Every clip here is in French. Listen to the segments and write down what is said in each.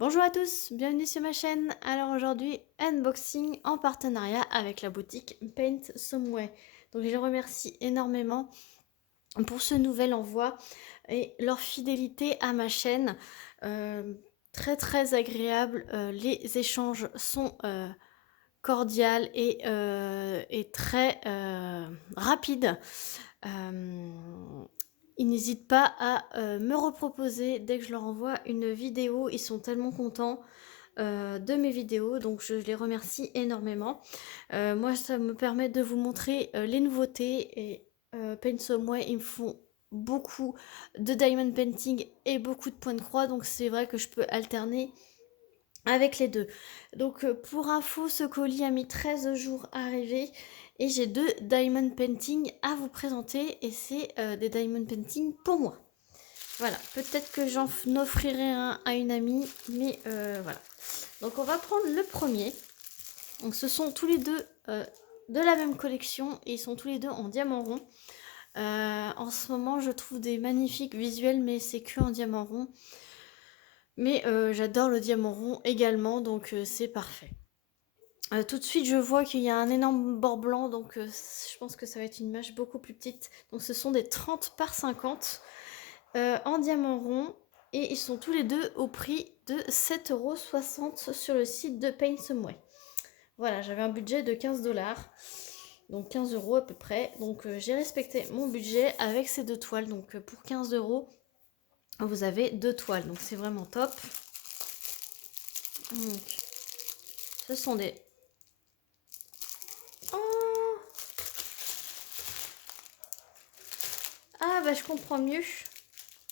Bonjour à tous, bienvenue sur ma chaîne. Alors aujourd'hui, unboxing en partenariat avec la boutique Paint Somewhere. Donc je les remercie énormément pour ce nouvel envoi et leur fidélité à ma chaîne. Très très agréable, les échanges sont cordiales et très rapides. Ils n'hésitent pas à me reproposer dès que je leur envoie une vidéo. Ils sont tellement contents de mes vidéos, donc je les remercie énormément. Moi, ça me permet de vous montrer les nouveautés et Paint Somewhere, ils me font beaucoup de diamond painting et beaucoup de points de croix, donc c'est vrai que je peux alterner avec les deux. Donc pour info, ce colis a mis 13 jours à arriver et j'ai deux diamond painting à vous présenter et c'est des diamond painting pour moi. Voilà, peut-être que j'en offrirai un à une amie, mais voilà. Donc on va prendre le premier. Donc ce sont tous les deux de la même collection et ils sont tous les deux en diamant rond. En ce moment, je trouve des magnifiques visuels, mais c'est que en diamant rond. Mais j'adore le diamant rond également, donc c'est parfait. Tout de suite, je vois qu'il y a un énorme bord blanc, donc je pense que ça va être une image beaucoup plus petite. Donc ce sont des 30 par 50 en diamant rond. Et ils sont tous les deux au prix de 7,60 € sur le site de Paint Somewhere. Voilà, j'avais un budget de 15 $, donc 15 € à peu près. Donc j'ai respecté mon budget avec ces deux toiles. Donc pour 15 €, vous avez deux toiles. Donc c'est vraiment top. Donc, ce sont des... Oh, ah bah je comprends mieux.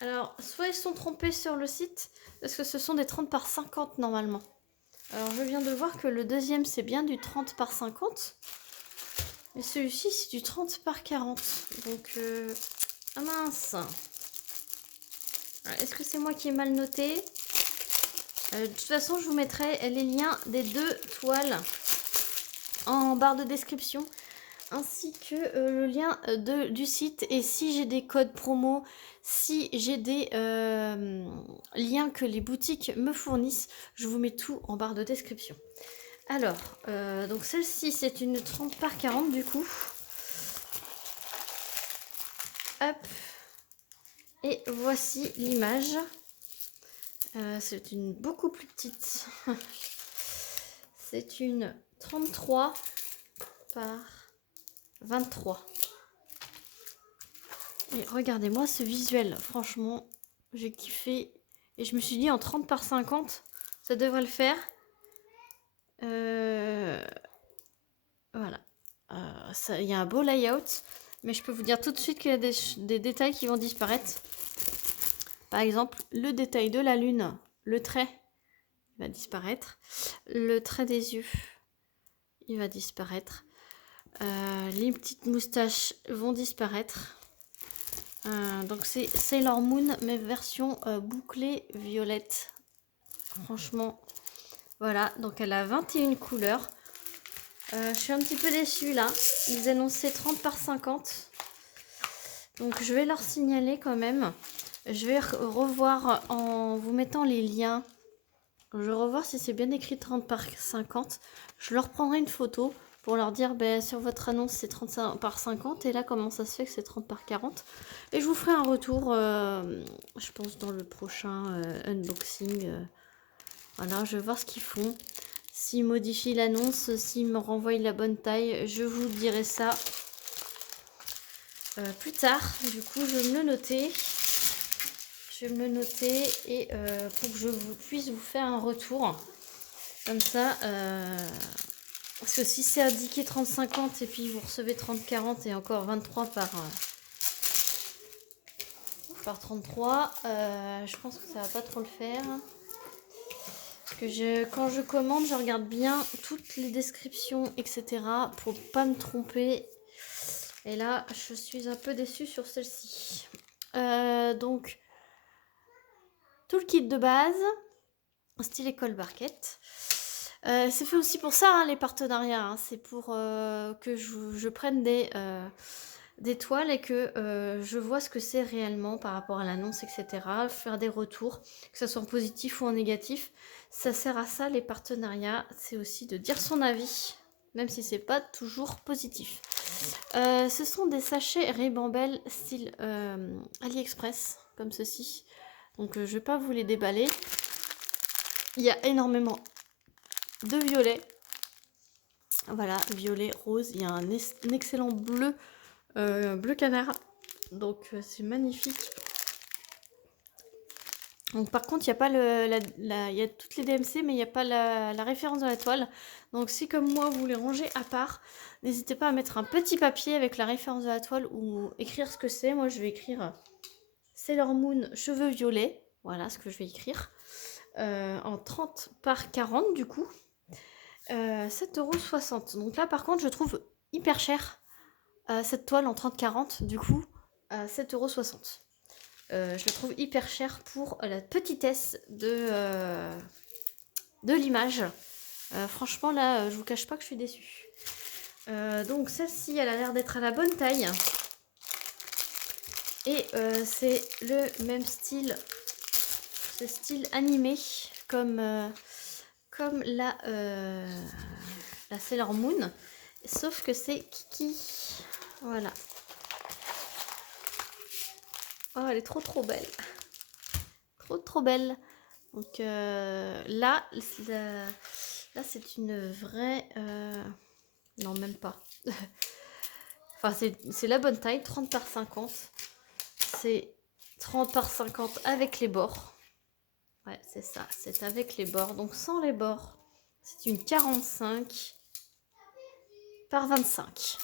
Alors, soit ils sont trompés sur le site, parce que ce sont des 30 par 50 normalement. Alors je viens de voir que le deuxième c'est bien du 30 par 50. Mais celui-ci c'est du 30 par 40. Donc, ah mince. Est-ce que c'est moi qui ai mal noté? De toute façon, je vous mettrai les liens des deux toiles en barre de description, ainsi que le lien du site. Et si j'ai des codes promo, si j'ai des liens que les boutiques me fournissent, je vous mets tout en barre de description. Alors, donc celle-ci, c'est une 30 par 40 du coup. Hop. Et voici l'image. C'est une beaucoup plus petite. C'est une 33 par 23. Et regardez-moi ce visuel. Franchement, j'ai kiffé. Et je me suis dit en 30 par 50, ça devrait le faire. Voilà. Il y a un beau layout. Mais je peux vous dire tout de suite qu'il y a des détails qui vont disparaître. Par exemple, le détail de la lune, le trait va disparaître. Le trait des yeux, il va disparaître. Les petites moustaches vont disparaître. Donc c'est Sailor Moon, mais version bouclée violette. Franchement, voilà. Donc elle a 21 couleurs. Je suis un petit peu déçue là. Ils annonçaient 30 par 50. Donc je vais leur signaler quand même. Je vais revoir en vous mettant les liens. Je vais revoir si c'est bien écrit 30 par 50. Je leur prendrai une photo pour leur dire ben, sur votre annonce c'est 30 par 50 et là comment ça se fait que c'est 30 par 40. Et je vous ferai un retour, je pense dans le prochain unboxing. Voilà, je vais voir ce qu'ils font. S'ils modifient l'annonce, s'ils me renvoient la bonne taille, je vous dirai ça plus tard. Du coup, je vais me le noter. Je vais me le noter et pour que je puisse vous faire un retour. Comme ça, parce que si c'est indiqué 30-50 et puis vous recevez 30-40 et encore 23 par 33, je pense que ça va pas trop le faire. Parce que quand je commande, je regarde bien toutes les descriptions, etc. pour pas me tromper. Et là, je suis un peu déçue sur celle-ci. Donc, tout le kit de base, style école barquette. C'est fait aussi pour ça, hein, les partenariats. Hein. C'est pour que je prenne des toiles et que je vois ce que c'est réellement par rapport à l'annonce, etc. Faire des retours, que ce soit en positif ou en négatif. Ça sert à ça, les partenariats. C'est aussi de dire son avis, même si c'est pas toujours positif. Ce sont des sachets Ribambelle style AliExpress, comme ceci. Donc je vais pas vous les déballer. Il y a énormément de violet. Voilà, violet, rose. Il y a un excellent bleu, bleu canard. Donc c'est magnifique. Donc par contre, il n'y a pas il y a toutes les DMC, mais il n'y a pas la référence de la toile. Donc si comme moi, vous les rangez à part, n'hésitez pas à mettre un petit papier avec la référence de la toile ou écrire ce que c'est. Moi, je vais écrire Sailor Moon cheveux violets. Voilà ce que je vais écrire. En 30 par 40 du coup. 7,60 €. Donc là, par contre, je trouve hyper cher cette toile en 30-40, du coup, à 7,60 €. Je le trouve hyper cher pour la petitesse de l'image. Franchement, là, je vous cache pas que je suis déçue. Donc celle-ci, elle a l'air d'être à la bonne taille. Et c'est le même style, ce style animé comme la Sailor Moon. Sauf que c'est Kiki. Voilà. Oh, elle est trop belle. Trop belle. Donc là c'est une vraie... non, même pas. Enfin, c'est la bonne taille, 30 par 50. C'est 30 par 50 avec les bords. Ouais, c'est ça, c'est avec les bords. Donc sans les bords, c'est une 45 par 25.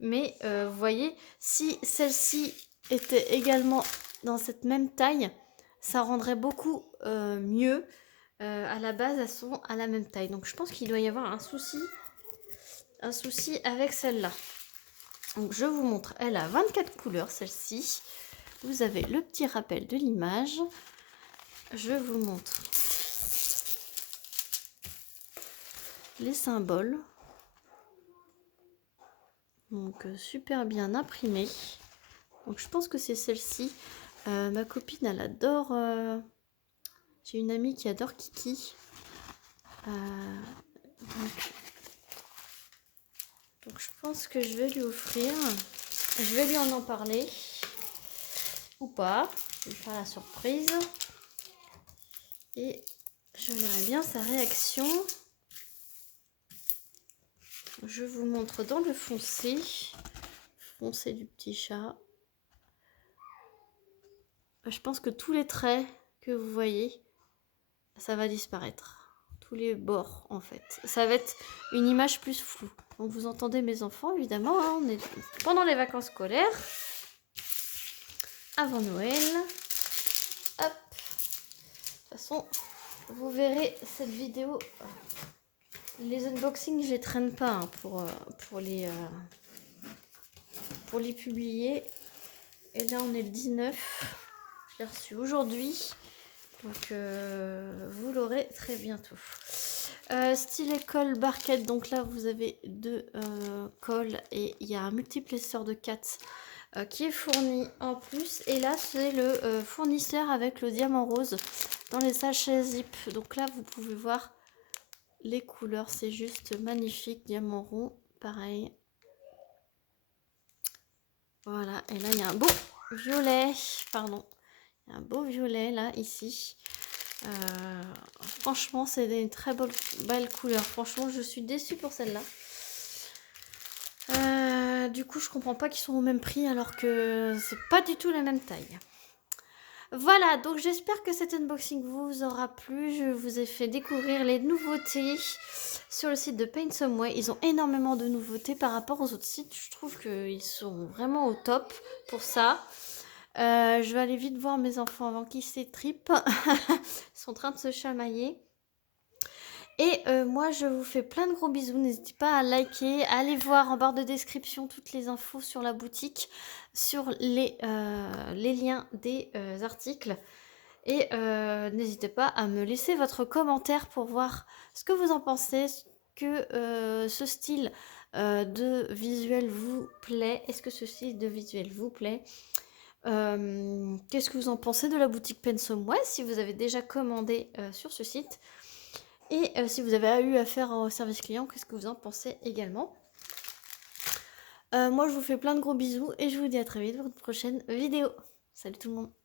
Mais vous voyez, si celle-ci était également dans cette même taille, ça rendrait beaucoup mieux. À la base, elles sont à la même taille. Donc je pense qu'il doit y avoir un souci avec celle-là. Donc je vous montre, elle a 24 couleurs, celle-ci. Vous avez le petit rappel de l'image. Je vous montre les symboles. Donc super bien imprimé. Donc je pense que c'est celle-ci. Ma copine, elle adore... J'ai une amie qui adore Kiki. Donc je pense que je vais lui offrir. Je vais lui en parler. Ou pas. Je vais lui faire la surprise. Et je verrai bien sa réaction. Je vous montre dans le foncé. Foncé du petit chat. Je pense que tous les traits que vous voyez, ça va disparaître. Tous les bords en fait. Ça va être une image plus floue. Donc vous entendez mes enfants évidemment. Hein, on est pendant les vacances scolaires. Avant Noël. Hop. De toute façon, vous verrez cette vidéo. Les unboxings, je les traîne pas hein, pour les publier. Et là, on est le 19. Je l'ai reçu aujourd'hui. Donc, vous l'aurez très bientôt. Style école barquette. Donc là, vous avez deux cols et il y a un multiplesseur de 4 qui est fourni en plus. Et là, c'est le fournisseur avec le diamant rose dans les sachets zip. Donc là, vous pouvez voir les couleurs. C'est juste magnifique. Diamant rond, pareil. Voilà. Et là, il y a un beau violet. Pardon. Il y a un beau violet là, ici. Franchement, c'est une très belle couleur. Franchement, je suis déçue pour celle-là. Du coup, je comprends pas qu'ils sont au même prix alors que c'est pas du tout la même taille. Voilà, donc j'espère que cet unboxing vous aura plu. Je vous ai fait découvrir les nouveautés sur le site de Paint Some Way. Ils ont énormément de nouveautés par rapport aux autres sites. Je trouve qu'ils sont vraiment au top pour ça. Je vais aller vite voir mes enfants avant qu'ils s'étripent. Ils sont en train de se chamailler. Et moi, je vous fais plein de gros bisous. N'hésitez pas à liker, à aller voir en barre de description toutes les infos sur la boutique, sur les liens des articles. Et n'hésitez pas à me laisser votre commentaire pour voir ce que vous en pensez, que ce style de visuel vous plaît. Est-ce que ce style de visuel vous plaît? Qu'est-ce que vous en pensez de la boutique Pensum-Wise si vous avez déjà commandé sur ce site? Et si vous avez eu affaire au service client, qu'est-ce que vous en pensez également? Moi, je vous fais plein de gros bisous et je vous dis à très vite pour une prochaine vidéo. Salut tout le monde!